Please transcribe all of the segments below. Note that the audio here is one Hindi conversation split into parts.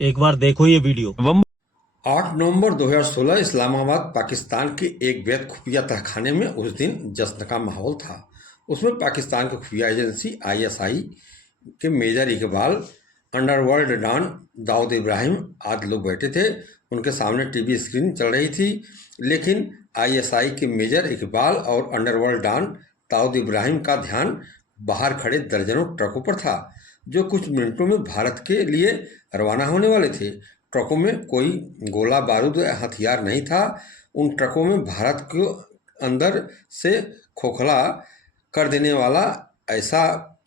एक बार देखो ये वीडियो। 8 नवंबर 2016 इस्लामाबाद पाकिस्तान के एक वैध खुफिया तहखाने में उस दिन जश्न का माहौल था। उसमें पाकिस्तान की खुफिया एजेंसी आईएसआई के major Iqbal, underworld don Dawood Ibrahim आदि लोग बैठे थे। उनके सामने टीवी स्क्रीन चल रही थी, लेकिन आईएसआई के मेजर इकबाल और अंडरवर्ल्ड डॉन दाऊद इब्राहिम का ध्यान बाहर खड़े दर्जनों ट्रकों पर था, जो कुछ मिनटों में भारत के लिए रवाना होने वाले थे। ट्रकों में कोई गोला बारूद या हथियार नहीं था। उन ट्रकों में भारत को अंदर से खोखला कर देने वाला ऐसा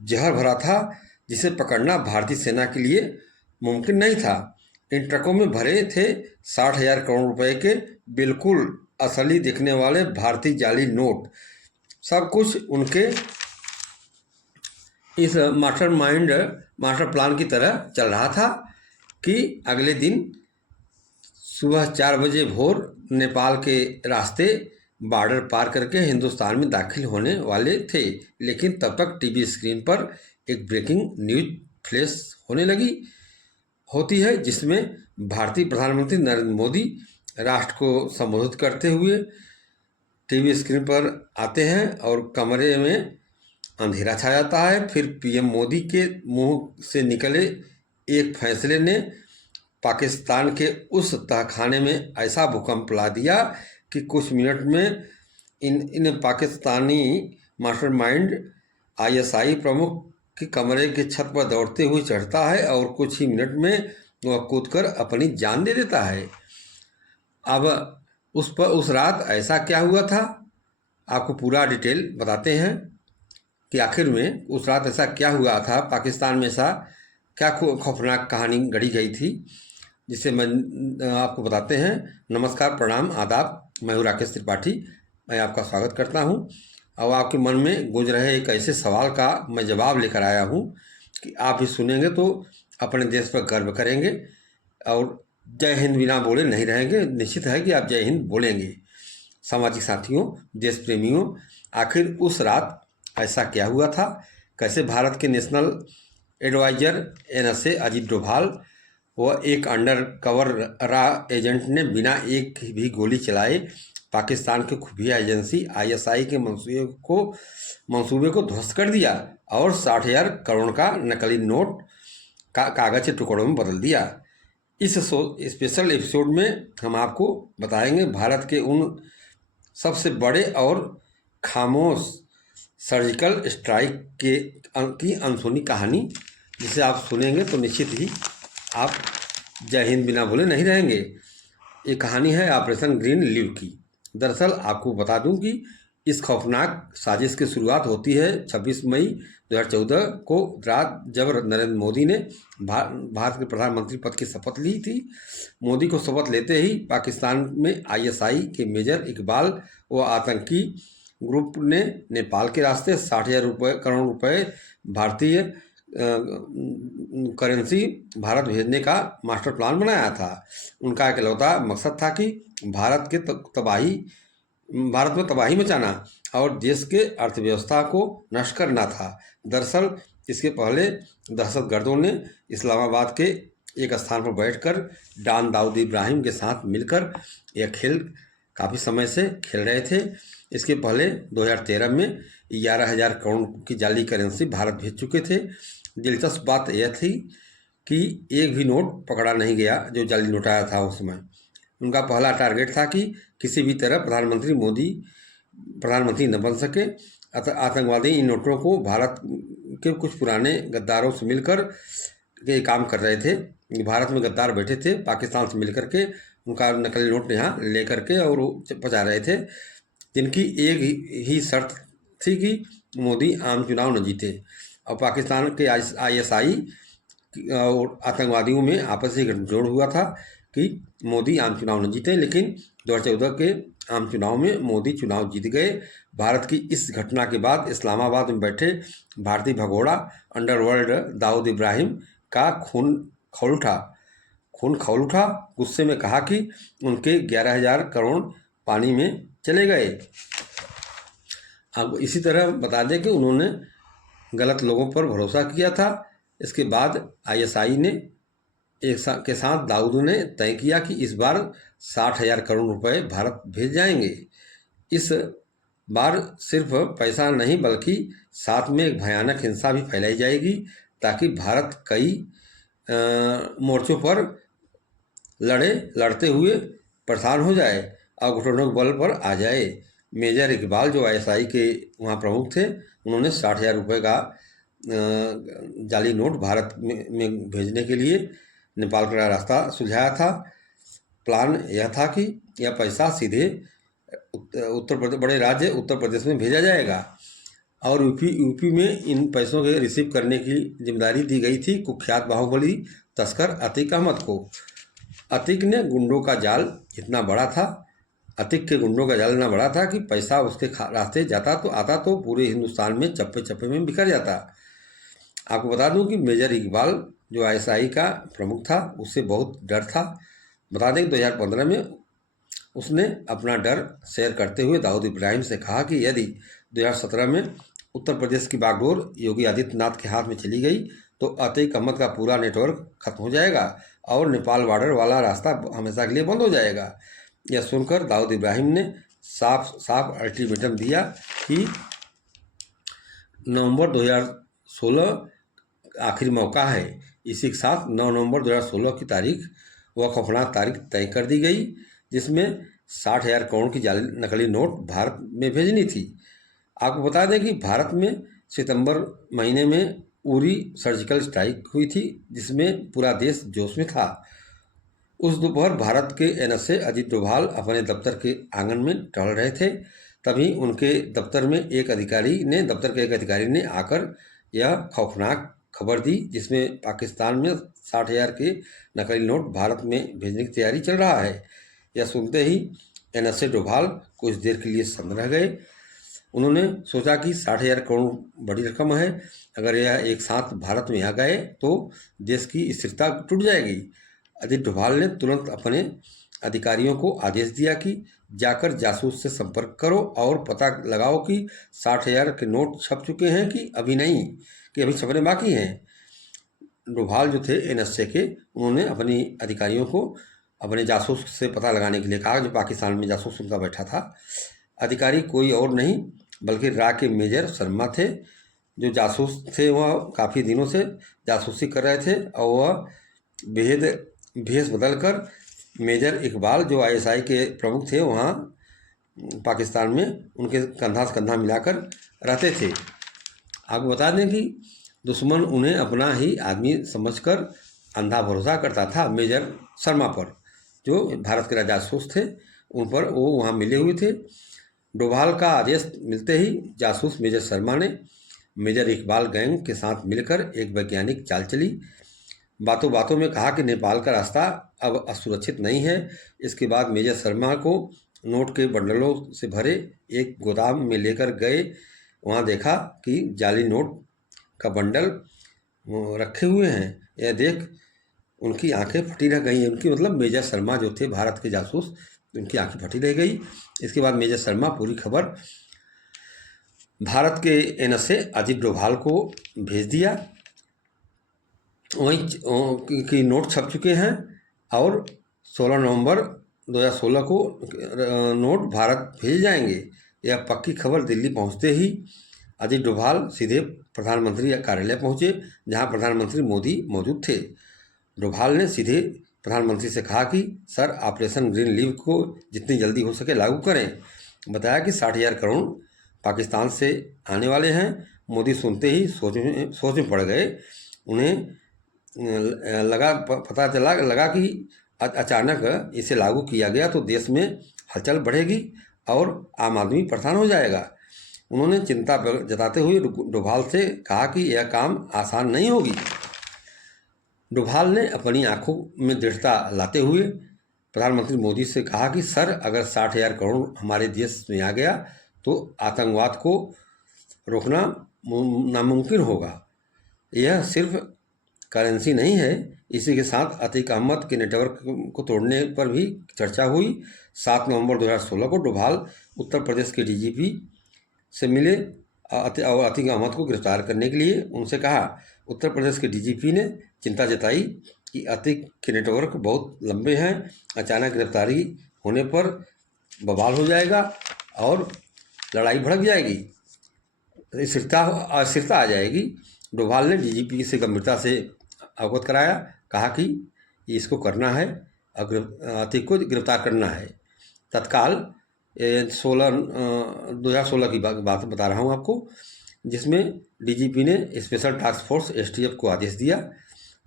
जहर भरा था जिसे पकड़ना भारतीय सेना के लिए मुमकिन नहीं था। इन ट्रकों में भरे थे 60,000 करोड़ रुपए के बिल्कुल असली दिखने वाले भारतीय जाली नोट। सब कुछ उनके इस मास्टर प्लान की तरह चल रहा था कि अगले दिन सुबह 4 बजे भोर नेपाल के रास्ते बॉर्डर पार करके हिंदुस्तान में दाखिल होने वाले थे। लेकिन तब तक टीवी स्क्रीन पर एक ब्रेकिंग न्यूज फ्लैश होती है, जिसमें भारतीय प्रधानमंत्री नरेंद्र मोदी राष्ट्र को संबोधित करते हुए टीवी स्क्रीन पर आते हैं और कमरे में अंधेरा छा जाता है। फिर पीएम मोदी के मुंह से निकले एक फैसले ने पाकिस्तान के उस तहखाने में ऐसा भूकंप ला दिया कि कुछ मिनट में इन पाकिस्तानी मास्टरमाइंड आईएसआई प्रमुख के कमरे के छत पर दौड़ते हुए चढ़ता है और कुछ ही मिनट में वह कूदकर अपनी जान दे देता है। अब उस रात ऐसा क्या हुआ था, आपको पूरा डिटेल बताते हैं कि आखिर में उस रात ऐसा क्या हुआ था। पाकिस्तान में ऐसा क्या खौफनाक कहानी गढ़ी गई थी, जिसे मैं आपको बताते हैं। नमस्कार, प्रणाम, आदाब। मैं हूँ राकेश त्रिपाठी। मैं आपका स्वागत करता हूँ। और आपके मन में गूंज रहे एक ऐसे सवाल का मैं जवाब लेकर आया हूँ कि आप भी सुनेंगे तो अपने देश पर गर्व करेंगे और जय हिंद बिना बोले नहीं रहेंगे। निश्चित है कि आप जय हिंद बोलेंगे। सामाजिक साथियों, देश प्रेमियों, आखिर उस रात ऐसा क्या हुआ था? कैसे भारत के national adviser NSA Ajit Doval व एक अंडर कवर रा एजेंट ने बिना एक भी गोली चलाए पाकिस्तान के खुफिया एजेंसी आईएसआई के मंसूबे को ध्वस्त कर दिया और 60,000 करोड़ का नकली नोट का कागज के टुकड़ों में बदल दिया। इस स्पेशल एपिसोड में हम आपको बताएंगे भारत के उन सबसे बड़े और खामोश सर्जिकल स्ट्राइक की अनसुनी कहानी, जिसे आप सुनेंगे तो निश्चित ही आप जय हिंद बिना बोले नहीं रहेंगे। ये कहानी है ऑपरेशन ग्रीन लीव की। दरअसल आपको बता दूं कि इस खौफनाक साजिश की शुरुआत होती है 26 मई 2014 को रात, जब नरेंद्र मोदी ने भारत के प्रधानमंत्री पद की शपथ ली थी। मोदी को शपथ लेते ही पाकिस्तान में आईएसआई के मेजर इकबाल व आतंकी ग्रुप ने नेपाल के रास्ते 60,000 करोड़ रुपए भारतीय करेंसी भारत भेजने का मास्टर प्लान बनाया था। उनका इकलौता मकसद था कि भारत में तबाही मचाना और देश के अर्थव्यवस्था को नष्ट करना था। दरअसल इसके पहले दहशतगर्दों ने इस्लामाबाद के एक स्थान पर बैठकर डॉन दाऊद इब्राहिम के साथ मिलकर यह खेल काफ़ी समय से खेल रहे थे। इसके पहले 2013 में 11,000 करोड़ की जाली करेंसी भारत भेज चुके थे। दिलचस्प बात यह थी कि एक भी नोट पकड़ा नहीं गया जो जाली नोट आया था उस समय। उनका पहला टारगेट था कि किसी भी तरह प्रधानमंत्री न बन सके। आतंकवादी इन नोटों को भारत के कुछ पुराने गद्दारों से मिलकर ये काम कर रहे थे। भारत में गद्दार बैठे थे, पाकिस्तान से मिलकर के उनका नकली नोट यहाँ ले करके और पहुँचा रहे थे, जिनकी एक ही शर्त थी कि मोदी आम चुनाव न जीते। और पाकिस्तान के आईएसआई और आतंकवादियों में आपसी गठजोड़ हुआ था कि मोदी आम चुनाव न जीते। लेकिन 2014 के आम चुनाव में मोदी चुनाव जीत गए। भारत की इस घटना के बाद इस्लामाबाद में बैठे भारतीय भगोड़ा अंडरवर्ल्ड दाऊद इब्राहिम का खून खौल उठा। गुस्से में कहा कि उनके 11,000 करोड़ पानी में चले गए। अब इसी तरह बता दें कि उन्होंने गलत लोगों पर भरोसा किया था। इसके बाद आईएसआई ने के साथ दाऊद ने तय किया कि इस बार 60,000 करोड़ रुपए भारत भेज जाएंगे। इस बार सिर्फ पैसा नहीं बल्कि साथ में एक भयानक हिंसा भी फैलाई जाएगी ताकि भारत कई मोर्चों पर लड़ते हुए परेशान हो जाए और घुटनों के बल पर आ जाए। मेजर इकबाल जो आईएसआई के वहाँ प्रमुख थे, उन्होंने 60,000 रुपये का जाली नोट भारत में भेजने के लिए नेपाल का रास्ता सुलझाया था। प्लान यह था कि यह पैसा सीधे उत्तर प्रदेश, बड़े राज्य उत्तर प्रदेश में भेजा जाएगा और यूपी में इन पैसों के रिसीव करने की जिम्मेदारी दी गई थी कुख्यात बाहुबली तस्कर अतीक अहमद को। अतीक ने गुंडों का जाल इतना बड़ा था अतीक के गुंडों का जाल इतना बड़ा था कि पैसा उसके रास्ते जाता तो आता तो पूरे हिंदुस्तान में चप्पे चप्पे में बिखर जाता। आपको बता दूं कि मेजर इकबाल जो आईएसआई का प्रमुख था उससे बहुत डर था। बता दें कि 2015 में उसने अपना डर शेयर करते हुए दाऊद इब्राहिम से कहा कि यदि 2017 में उत्तर प्रदेश की बागडोर योगी आदित्यनाथ के हाथ में चली गई तो अतीक अहमद का पूरा नेटवर्क खत्म हो जाएगा और नेपाल बॉर्डर वाला रास्ता हमेशा के लिए बंद हो जाएगा। यह सुनकर दाऊद इब्राहिम ने साफ साफ अल्टीमेटम दिया कि नवंबर 2016 आखिरी मौका है। इसी के साथ 9 नवंबर 2016 की तारीख वह खौफनाक तारीख तय कर दी गई जिसमें 60,000 करोड़ की जाली नकली नोट भारत में भेजनी थी। आपको बता दें कि भारत में सितंबर महीने में उरी सर्जिकल स्ट्राइक हुई थी जिसमें पूरा देश जोश में था। उस दोपहर भारत के एनएसए अजीत डोभाल अपने दफ्तर के आंगन में टहल रहे थे। तभी उनके दफ्तर के एक अधिकारी ने आकर यह खौफनाक खबर दी जिसमें पाकिस्तान में 60,000 के नकली नोट भारत में भेजने की तैयारी चल रहा है। यह सुनते ही एनएसए डोभाल कुछ देर के लिए सन्न रह गए। उन्होंने सोचा कि 60,000 करोड़ बड़ी रकम है, अगर यह एक साथ भारत में आ गए तो देश की स्थिरता टूट जाएगी। अजीत डोभाल ने तुरंत अपने अधिकारियों को आदेश दिया कि जाकर जासूस से संपर्क करो और पता लगाओ कि 60,000 के नोट छप चुके हैं कि अभी नहीं, कि अभी छपने बाकी हैं। डोभाल जो थे एनएसए के, उन्होंने अपनी अधिकारियों को अपने जासूस से पता लगाने के लिए कहा जो पाकिस्तान में जासूस उनका बैठा था। अधिकारी कोई और नहीं बल्कि रा के मेजर शर्मा थे जो जासूस थे। वह काफ़ी दिनों से जासूसी कर रहे थे और वह भेष बदलकर मेजर इकबाल जो आईएसआई के प्रमुख थे वहाँ पाकिस्तान में उनके कंधा से कंधा मिलाकर रहते थे। आपको बता दें कि दुश्मन उन्हें अपना ही आदमी समझकर अंधा भरोसा करता था। मेजर शर्मा पर जो भारत के जासूस थे उन पर वो वहाँ मिले हुए थे। डोभाल का आदेश मिलते ही जासूस मेजर शर्मा ने मेजर इकबाल गैंग के साथ मिलकर एक वैज्ञानिक चाल चली। बातों बातों में कहा कि नेपाल का रास्ता अब असुरक्षित नहीं है। इसके बाद मेजर शर्मा को नोट के बंडलों से भरे एक गोदाम में लेकर गए। वहाँ देखा कि जाली नोट का बंडल रखे हुए हैं। यह देख उनकी आंखें फटी रह गई। उनकी मतलब मेजर शर्मा जो थे भारत के जासूस, उनकी आंखें फटी रह गई। इसके बाद मेजर शर्मा पूरी खबर भारत के एनएसए अजीत डोभाल को भेज दिया वहीं कि नोट छप चुके हैं और 16 नवंबर 2016 को नोट भारत भेजे जाएंगे। यह पक्की खबर दिल्ली पहुंचते ही अजीत डोभाल सीधे प्रधानमंत्री कार्यालय पहुंचे जहां प्रधानमंत्री मोदी मौजूद थे। डोभाल ने सीधे प्रधानमंत्री से कहा कि सर ऑपरेशन ग्रीन लीव को जितनी जल्दी हो सके लागू करें। बताया कि 60,000 करोड़ पाकिस्तान से आने वाले हैं। मोदी सुनते ही सोच में पड़ गए। उन्हें पता लगा कि अचानक इसे लागू किया गया तो देश में हलचल बढ़ेगी और आम आदमी परेशान हो जाएगा। उन्होंने चिंता जताते हुए डोभाल से कहा कि यह काम आसान नहीं होगी। डोभाल ने अपनी आंखों में दृढ़ता लाते हुए प्रधानमंत्री मोदी से कहा कि सर अगर 60,000 करोड़ हमारे देश में आ गया तो आतंकवाद को रोकना नामुमकिन होगा। यह सिर्फ करेंसी नहीं है। इसी के साथ अतीक अहमद के नेटवर्क को तोड़ने पर भी चर्चा हुई। 7 नवंबर 2016 को डोभाल उत्तर प्रदेश के डीजीपी से मिले और अतीक अहमद को गिरफ्तार करने के लिए उनसे कहा। उत्तर प्रदेश के डीजीपी ने चिंता जताई कि अतिक के नेटवर्क बहुत लंबे हैं, अचानक गिरफ्तारी होने पर बवाल हो जाएगा और लड़ाई भड़क जाएगी, अस्थिरता आ जाएगी। डोभाल ने डीजीपी से गंभीरता से अवगत कराया, कहा कि इसको करना है, अतिक को गिरफ्तार करना है तत्काल। 2016 की बात बता रहा हूँ आपको, जिसमें डीजीपी ने स्पेशल टास्क फोर्स एसटीएफ को आदेश दिया।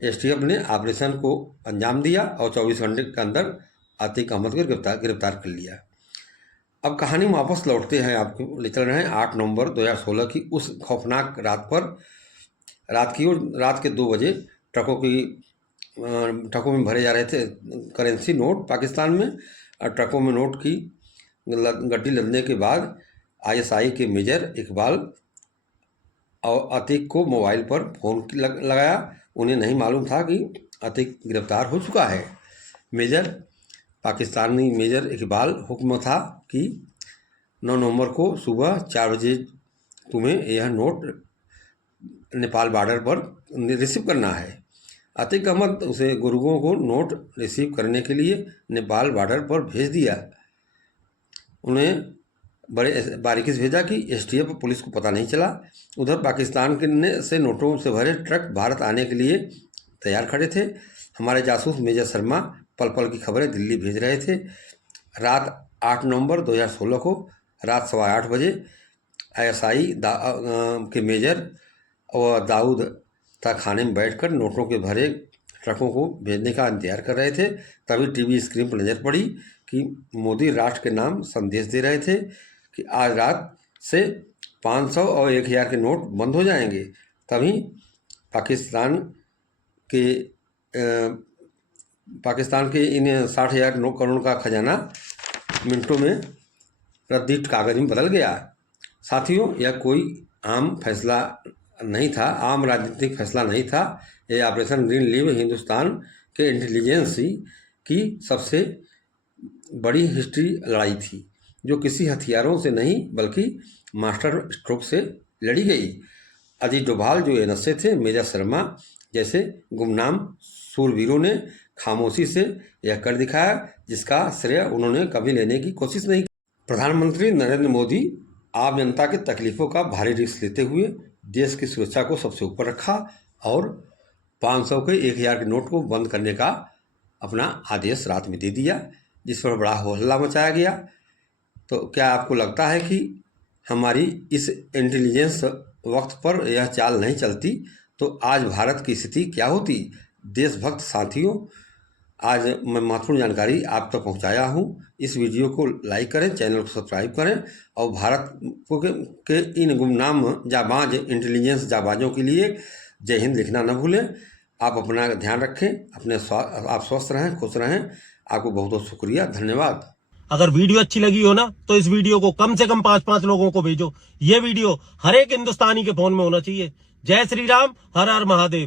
एसटीएफ ने ऑपरेशन को अंजाम दिया और 24 घंटे के अंदर अतीक अहमद को गिरफ्तार कर लिया। अब कहानी में वापस लौटते हैं, आपको ले चल रहे हैं 8 नवंबर 2016 की उस खौफनाक रात पर। रात के 2 बजे ट्रकों में भरे जा रहे थे करेंसी नोट पाकिस्तान में, और ट्रकों में नोट की गड्डी लदने के बाद आईएसआई के मेजर इकबाल और अतीक को मोबाइल पर फ़ोन लगाया। उन्हें नहीं मालूम था कि अतीक गिरफ्तार हो चुका है। पाकिस्तानी मेजर इकबाल हुक्म था कि 9 नवंबर को सुबह 4 बजे तुम्हें यह नोट नेपाल बॉर्डर पर रिसीव करना है। अतीक अहमद उसे गुरुओं को नोट रिसीव करने के लिए नेपाल बॉर्डर पर भेज दिया। उन्हें बड़े बारीकी से भेजा कि एसटीएफ पुलिस को पता नहीं चला। उधर पाकिस्तान से नोटों से भरे ट्रक भारत आने के लिए तैयार खड़े थे। हमारे जासूस मेजर शर्मा पल पल की खबरें दिल्ली भेज रहे थे। रात 8 नवंबर 2016 को रात 8:15 बजे आईएसआई के मेजर और दाऊद था खाने में बैठकर नोटों के भरे ट्रकों को भेजने का इंतजार कर रहे थे। तभी टीवी स्क्रीन पर नज़र पड़ी कि मोदी राष्ट्र के नाम संदेश दे रहे थे कि आज रात से 500 और 1000 के नोट बंद हो जाएंगे। तभी पाकिस्तान के इन 60,000 करोड़ का खजाना मिनटों में रद्दी कागज में बदल गया। साथियों, यह कोई आम फैसला नहीं था, आम राजनीतिक फैसला नहीं था। यह ऑपरेशन ग्रीन लीव हिंदुस्तान के इंटेलिजेंस की सबसे बड़ी हिस्ट्री लड़ाई थी, जो किसी हथियारों से नहीं बल्कि मास्टर स्ट्रोक से लड़ी गई। अजीत डोभाल जो एनएसए थे, मेजर शर्मा जैसे गुमनाम सूरवीरों ने खामोशी से यह कर दिखाया, जिसका श्रेय उन्होंने कभी लेने की कोशिश नहीं की। प्रधानमंत्री नरेंद्र मोदी आम जनता की तकलीफों का भारी रिस्क लेते हुए देश की सुरक्षा को सबसे ऊपर रखा और 500 के 1000 के नोट को बंद करने का अपना आदेश रात में दे दिया, जिस पर बड़ा हो हल्ला मचाया गया। तो क्या आपको लगता है कि हमारी इस इंटेलिजेंस वक्त पर यह चाल नहीं चलती तो आज भारत की स्थिति क्या होती? देशभक्त साथियों, आज मैं महत्वपूर्ण जानकारी आप तक पहुंचाया हूं। इस वीडियो को लाइक करें, चैनल को सब्सक्राइब करें और भारत के इन गुमनाम जाबाज इंटेलिजेंस जाबाजों के लिए जय हिंद लिखना न भूलें। आप अपना ध्यान रखें, आप स्वस्थ रहें, खुश रहें। आपको बहुत बहुत शुक्रिया, धन्यवाद। अगर वीडियो अच्छी लगी हो ना तो इस वीडियो को कम से कम 5-5 लोगों को भेजो। ये वीडियो हर एक हिंदुस्तानी के फोन में होना चाहिए। जय श्री राम, हर हर महादेव।